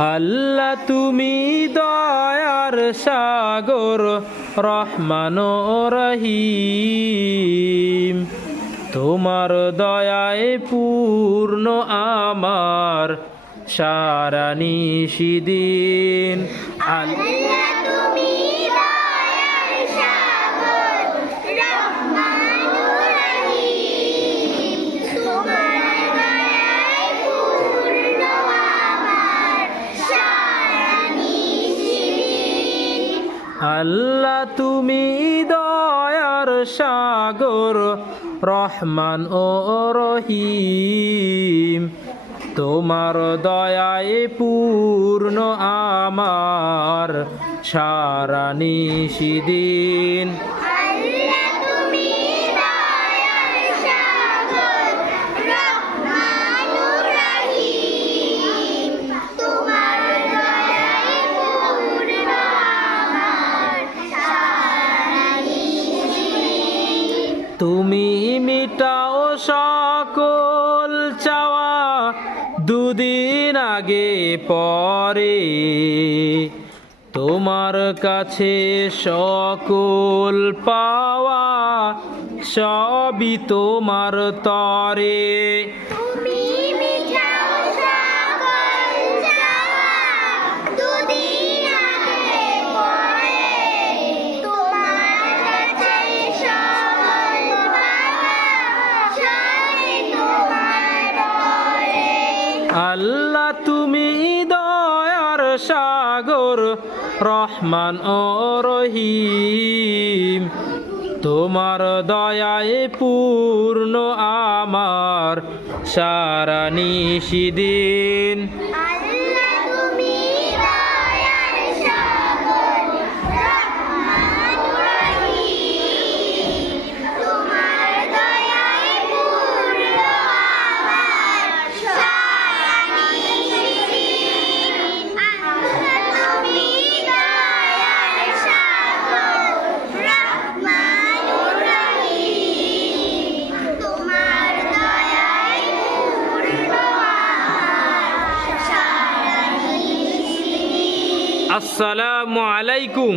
আল্লাহ তুমি দয়ার সাগর রহমান ও রহিম, তোমার দয়ায় পূর্ণ আমার সারা নিশিদিন। আল্লাহ তুমি দয়ার সাগর রহমানুর রহিম, তোমার দয়ায় পূর্ণ আমার সারা নিশিদিন। আল্লাহ তুমি দয়ার সাগর রহমান ও রহিম, তোমার দয়ায় পূর্ণ আমার সারা নিশিদিন। আল্লাহ তুমি দয়ার সাগর রহমানুর রহিম, তোমার দয়ায় পূর্ণ আমার সারা নিশিদিন। তুমি মিটাও সকল চাওয়া দুদিন আগে পরে, তোমার কাছে সকল পাওয়া সবই তোমার তরে। তুমি মিটাও সকল চাওয়া দুদিন আগে পরে, তোমার কাছে সকল পাওয়া সবই তোমার তরে। আল্লাহ তুমি দয়ার সাগর রহমান ও রহিম, তোমার দয়ায় পূর্ণ আমার সারা নিশিদিন। আল্লাহ তুমি দয়ার সাগর রহমানুর রহিম, তোমার দয়ায় পূর্ণ আমার সারা নিশিদিন। আল্লাহ তুমি দয়ার সাগর রহমানুর রহিম, তোমার দয়ায় পূর্ণ আমার সারা নিশিদিন। আসসালামু আলাইকুম।